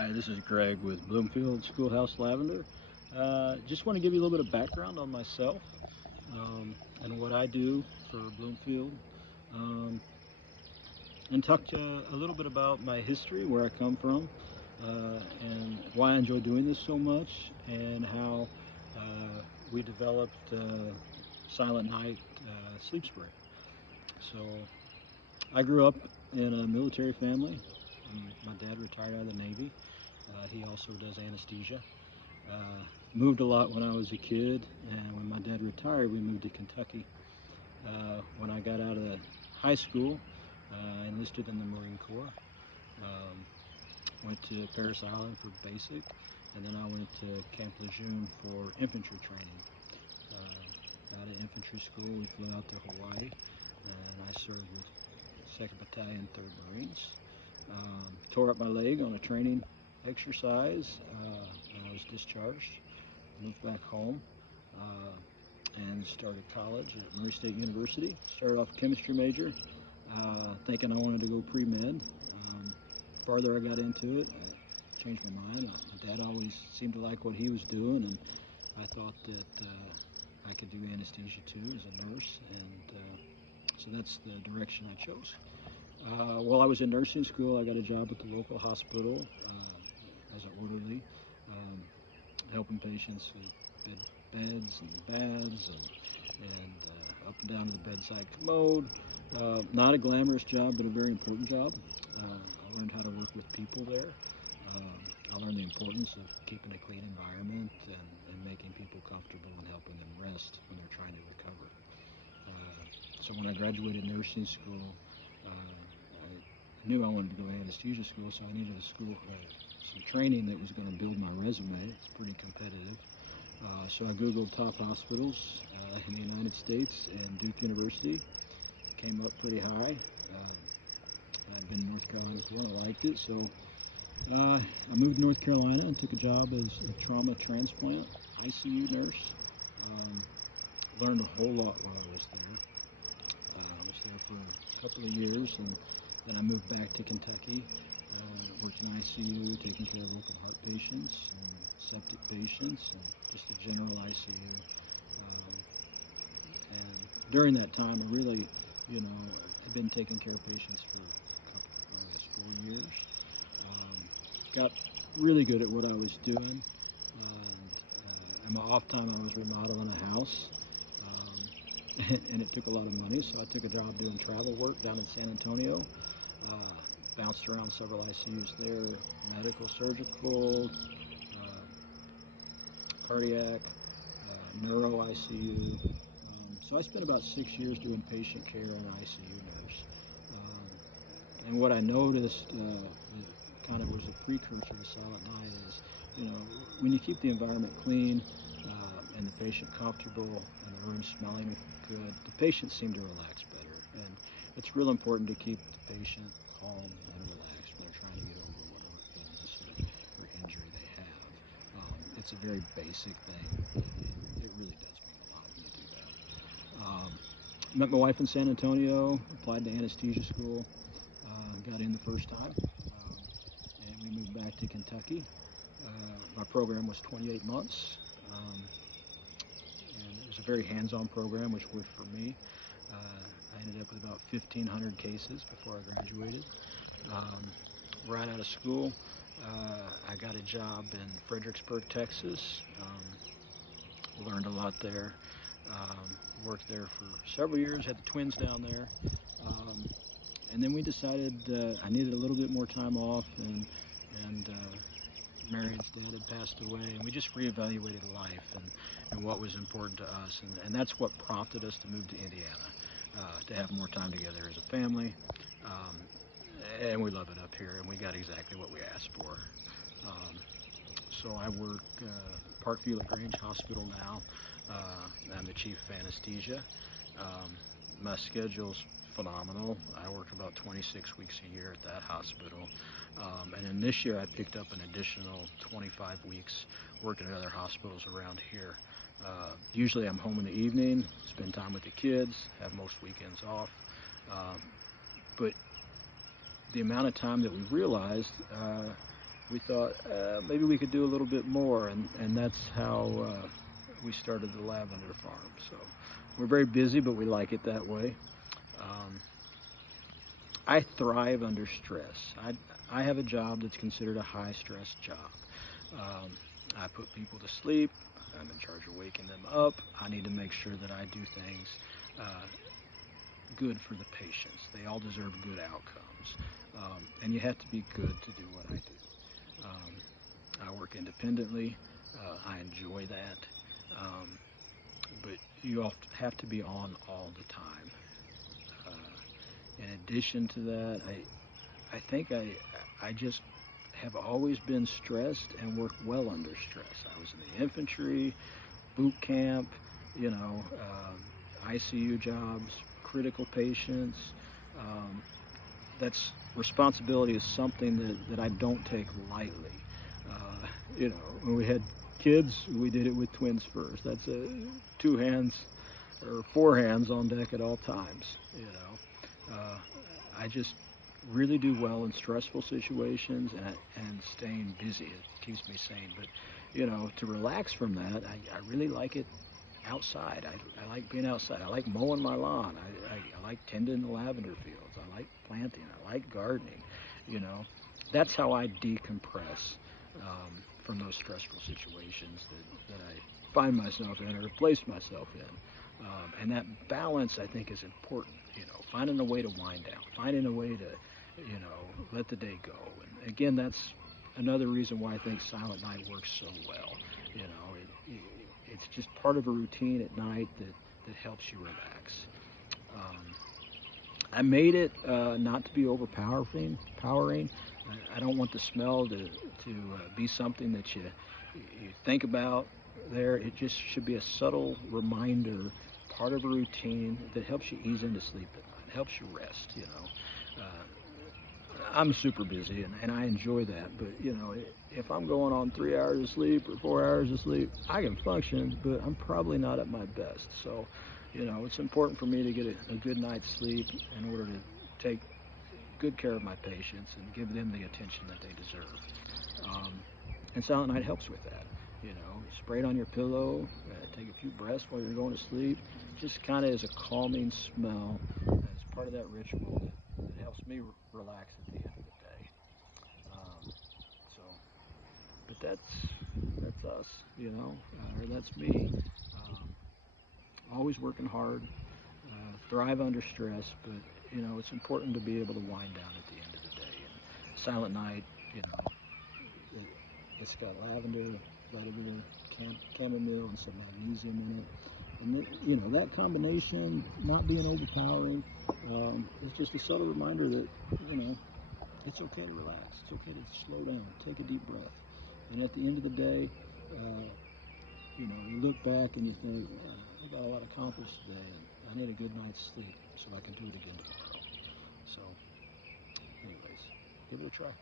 Hi, this is Greg with Bloomfield Schoolhouse Lavender. Just want to give you a little bit of background on myself and what I do for Bloomfield, um, and talk to you a little bit about my history, where I come from, and why I enjoy doing this so much, and how we developed Silent Night sleep spray. So I grew up in a military family. My dad retired out of the Navy. He also does anesthesia. Moved a lot when I was a kid, and when my dad retired, we moved to Kentucky. When I got out of high school, I enlisted in the Marine Corps. Went to Paris Island for basic, and then I went to Camp Lejeune for infantry training. Out of infantry school, we flew out to Hawaii, and I served with 2nd Battalion, 3rd Marines. Tore up my leg on a training exercise, and I was discharged. Moved back home and started college at Murray State University. Started off a chemistry major, thinking I wanted to go pre-med. Farther I got into it, I changed my mind. My dad always seemed to like what he was doing, and I thought that I could do anesthesia too as a nurse, and so that's the direction I chose. While I was in nursing school, I got a job at the local hospital as an orderly, helping patients with beds and baths and up and down to the bedside commode. Not a glamorous job, but a very important job. I learned how to work with people there. I learned the importance of keeping a clean environment and making people comfortable and helping them rest when they're trying to recover. So when I graduated nursing school, I knew I wanted to go to anesthesia school, so I needed some training that was going to build my resume. It's pretty competitive. So I Googled top hospitals in the United States, and Duke University came up pretty high. I'd been in North Carolina before, and I liked it, so I moved to North Carolina and took a job as a trauma transplant ICU nurse. Learned a whole lot while I was there. I was there for a couple of years, and then I moved back to Kentucky. Worked in ICU, taking care of open heart patients and septic patients, and just a general ICU. And during that time, I really, I've been taking care of patients for a couple, I guess, 4 years. Got really good at what I was doing. In my off time, I was remodeling a house, and it took a lot of money, so I took a job doing travel work down in San Antonio. Bounced around several ICUs there, medical, surgical, cardiac, neuro ICU. So I spent about 6 years doing patient care and ICU nurse. And what I noticed kind of was a precursor to Silent Night is, when you keep the environment clean and the patient comfortable and the room smelling good, the patients seem to relax better. And it's real important to keep the patient calm and relaxed when they're trying to get over whatever illness or injury they have. It's a very basic thing, but it really does mean a lot when you do that. Met my wife in San Antonio, applied to anesthesia school, got in the first time, and we moved back to Kentucky. My program was 28 months, and it was a very hands-on program, which worked for me. I ended up with about 1,500 cases before I graduated. Right out of school, I got a job in Fredericksburg, Texas. Learned a lot there. Worked there for several years, had the twins down there. And then we decided I needed a little bit more time off, and Marion's dad had passed away, and we just reevaluated life and what was important to us. And that's what prompted us to move to Indiana. To have more time together as a family, and we love it up here, and we got exactly what we asked for. So I work Parkview LaGrange Hospital now. I'm the chief of anesthesia. My schedule's phenomenal. I work about 26 weeks a year at that hospital, and then this year I picked up an additional 25 weeks working at other hospitals around here. Usually I'm home in the evening, spend time with the kids, have most weekends off. But the amount of time that we realized we thought maybe we could do a little bit more, and that's how we started the lavender farm. So we're very busy, but we like it that way. I thrive under stress. I have a job that's considered a high-stress job. I put people to sleep. I'm in charge of waking them up. I need to make sure that I do things good for the patients. They all deserve good outcomes. And you have to be good to do what I do. I work independently. I enjoy that. But you have to be on all the time. In addition to that, I think I just have always been stressed and worked well under stress. I was in the infantry, boot camp, ICU jobs, critical patients. That's responsibility is something that I don't take lightly. When we had kids, we did it with twins first. That's 2 hands or 4 hands on deck at all times. I just really do well in stressful situations and staying busy. It keeps me sane. But to relax from that, I really like it outside. I like being outside. I like mowing my lawn. I like tending the lavender fields. I like planting. I like gardening. That's how I decompress from those stressful situations that I find myself in or place myself in. And that balance, I think, is important. Finding a way to wind down, finding a way to, let the day go. And again, that's another reason why I think Silent Night works so well. It's just part of a routine at night that helps you relax. I made it not to be overpowering. I don't want the smell to be something that you think about there. It just should be a subtle reminder, part of a routine that helps you ease into sleep at night, helps you rest. I'm super busy and I enjoy that, but if I'm going on 3 hours of sleep or 4 hours of sleep, I can function, but I'm probably not at my best. So it's important for me to get a good night's sleep in order to take good care of my patients and give them the attention that they deserve. And Silent Night helps with that. Spray it on your pillow, take a few breaths while you're going to sleep, just kind of as a calming smell, as part of that ritual that helps me relax at the end of the day. But that's us, or that's me. Always working hard, thrive under stress, but it's important to be able to wind down at the end of the day. And Silent Night, it's got lavender, vetiver, chamomile, and some magnesium in it. And that combination, not being overpowering, is just a subtle reminder that it's okay to relax. It's okay to slow down, take a deep breath. And at the end of the day, you look back and you think, I got a lot accomplished today, and I need a good night's sleep so I can do it again tomorrow. So, anyways, give it a try.